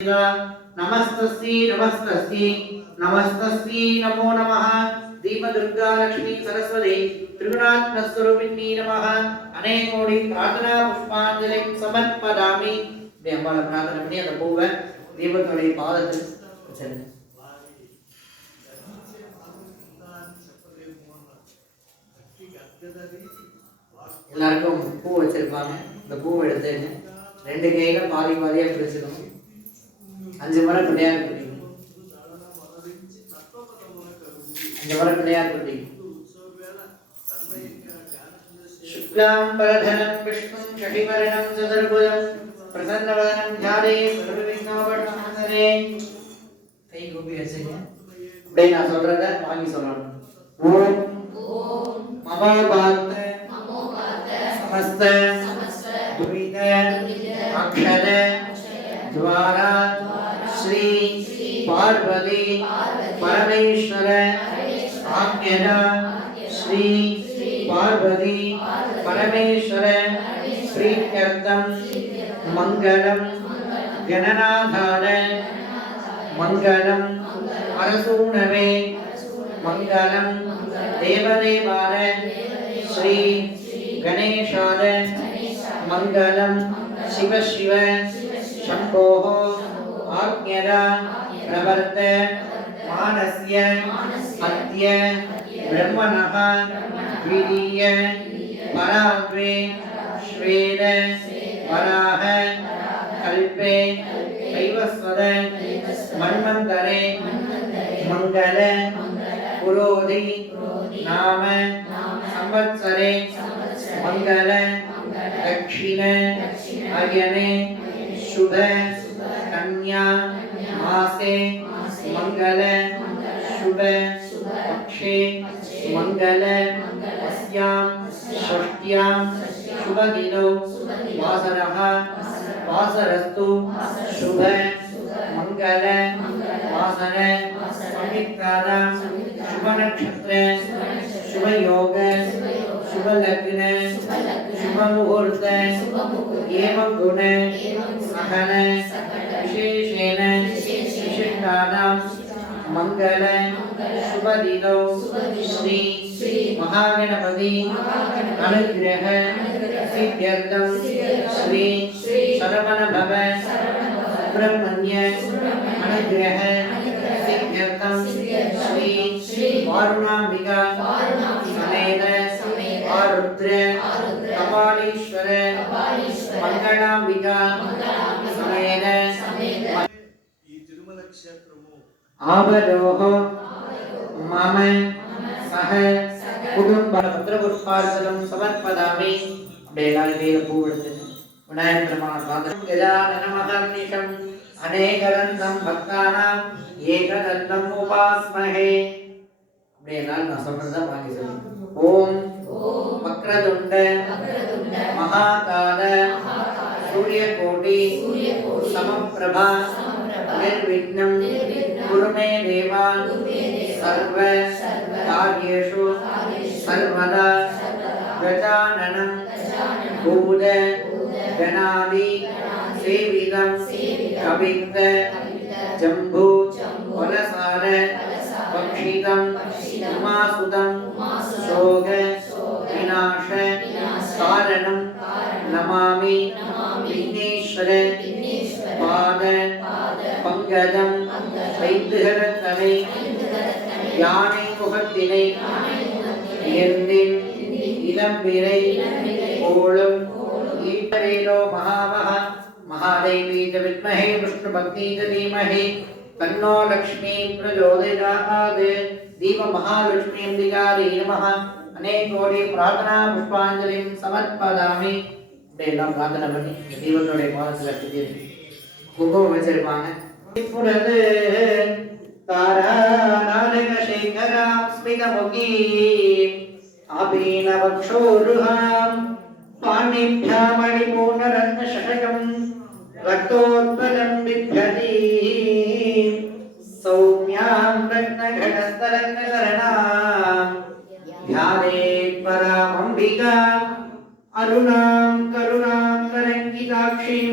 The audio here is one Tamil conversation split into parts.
नमस्तस्यै नमस्तस्यै नमस्तस्यै नमो नमः दीपदुर्गा लक्ष्मी सरस्वती त्रिगुणात्मस्वरूपिणी नमः अनेकोटि प्रार्थना पुष्पांजलि समर्पयामि देवालय प्रार्थना பண்ணி அந்த பூவை தீபத்தோட பாதத்தில் வச்சிருங்க எல்லாருக்கும் பூ வச்சிருப்பாங்க இந்த பூவை எடுத்துங்க ரெண்டு கையில பாதி பாதியா பிரிச்சுக்கணும் 5 முறை பிள்ளையார் குட்டிங்க 5 முறை பிள்ளையார் குட்டிங்க शुक्लां वरधरं विष्णुं शशिवर्णं चतुर्भुजं प्रसन्नवदनं ध्यायेत् सर्वविघ्नोपशान्तये कई गोपी வச்சிங்க அப்படியே நான் சொல்றத வாங்கி சொல்லணும் ஓம் மமோ பாத்த समस्त दुविध अक्षर द्वारा श्री पार्वती परमेश्वर आज्ञा श्री पार्वती परमेश्वर प्रीत्यर्थम मंगलम गणनाधार मंगलम अरसूणवे मंगलम देवदेवार श्री गणेशाय मंगलम शिव शिव शंभोः आज्ञया प्रवर्त मानस्य अद्य ब्रह्मणः द्वितीय पराद्वे श्वेत वराह कल्पे वैवस्वत मन्वन्तरे मंगल पुरोधि नाम संवत्सरे मंगल दक्षिण अयने शुभ कन्या मासे मंगल शुभ पक्षे मंगल अस्यां षष्ट्यां शुभ दिनो वासरः वासरस्तु शुभ मंगल वासर संयुक्तानां शुभ नक्षत्र शुभ योग शुभ लग्न शुभ मुहूर्त एवं गुण सहन विशेषेण विशिष्टानां मंगल शुभ दिनो श्री महागणपति अनुग्रह सिद्ध्यर्थं श्री शरवण भव सुब्रह्मण्य अनुग्रह सिद्ध्यर्थं श्री वारुणाम्बिका समेत आरुद्र कपालीश्वर मंगलाम्बिका समेत आवरोह मम सह कुटुंब पत्रपुष्पार्चनं समर्पयामि बेलाल பூ எடுத்து விநாயகர் பெருமான் பாதம் கஜானனமகர்நிஷம் अनेकरन्तं भक्तानां एकदन्तं उपास्महे அப்படியே நான் சொல்றத வாங்கி சொல்லுங்க ஓம் வக்ரதுண்ட महाकाल सूर्यकोटि समप्रभा निर्विघ्नं कुरु मे देव सर्व कार्येषु सर्वदा गजाननं भूत गणादि सेवितं कवित्त जम्बू वलसार पक्षितं उमासुतं शोक विनाश कारणं नमामि विघ्नेश्वर पाद पंकजं वैद्यहरतने याने मुखத்தினை எந்தின் இளம்பிறை ஓளும் ஈட்டவேலோ महावः महादेवी च विद्महे विष्णुभक्ति च धीमहि तन्नो लक्ष्मी प्रचोदयात् दीप महालक्ष्मी अंबिकायै नमः अनेकोटि प्रार्थना पुष्पांजलिं समर्पयामि அப்படியெல்லாம் பிரார்த்தனை பண்ணி தீபத்தோட பாதத்தில் வச்சு குங்குமம் வச்சிருப்பாங்க புரது தாராநாதக சேகராம் ஸ்மிதமுகி அபீனவக்ஷோருஹாம் पाणिभ्यामणिपूर्णरत्न शशकं रक्तोत्पलं बिभ्रति सौम्यां रत्नघटस्तरत्नकरणां ध्यानेत् परामम्बिका अरुणां करुणां तरङ्गिताक्षीं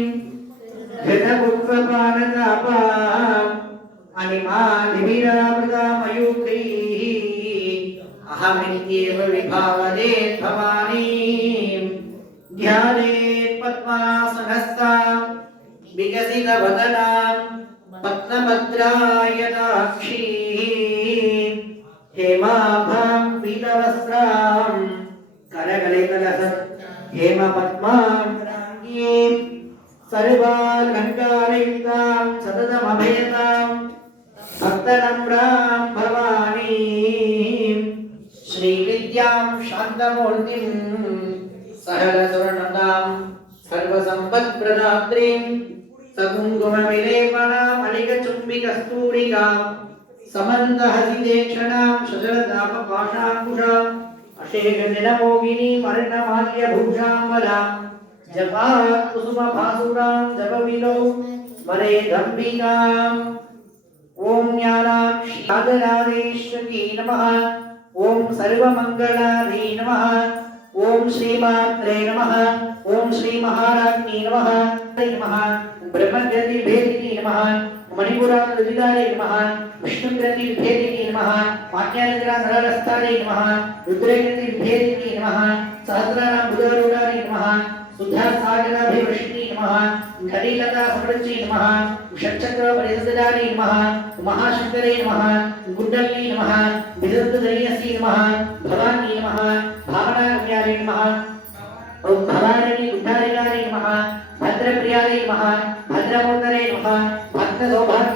घृतपुष्पपानताप भावा अनिमादिभिरामृतामयूखैः अहमित्येव विभावदेत् भवानीं ध्यानेत् पद्मासनस्थां विकसितवदनां पद्मभद्रायताक्षीं हेमाभां पीतवस्त्रां करगलितलसत् हेमपद्मां राङ्गीं सर्वालङ्कारयुक्तां सततमभयतां भक्तनम्रां भवानीं श्रीविद्यां शान्तमूर्तिं सहलसुरनदां सर्वसम्पत्प्रदात्रीं सकुङ्कुमविलेपनाम् अलिकचुम्बिकस्तूरिकां समन्तहसिदेक्षणां शशरदापपाशाङ्कुशाम् अशेषनिलमोगिनीं अर्णमाल्यभूषाम्बरां जपात् कुसुमभासुरां जपविलो वरेदम्बिकाम् ओम ज्ञानाक्षराधेश्वरी नमः ओम सर्वमंगलाधे नमः ओम श्रीमात्रे नमः ओम श्री महाराज्ञी नमः नमः ब्रह्मज्योति भेदिनी नमः मणिपुरादिदारे नमः विष्णुग्रंथि भेदिनी नमः मान्यानगरा सरलस्थारे नमः रुद्रग्रंथि भेदिनी नमः सहस्राराम बुधारूढारे नमः सुधा सागराभिवृष्टि नमः घटीलता समृद्धि नमः षट्चक्र परिसदारे नमः महाशंकरे नमः गुड्डल्ली नमः विदुद्दयसी नमः भवानी नमः भावनागम्यारे नमः ओम भवानी गुड्डारिकारे नमः भद्रप्रियारे नमः भद्रमूर्तरे नमः भक्त सौभाग्य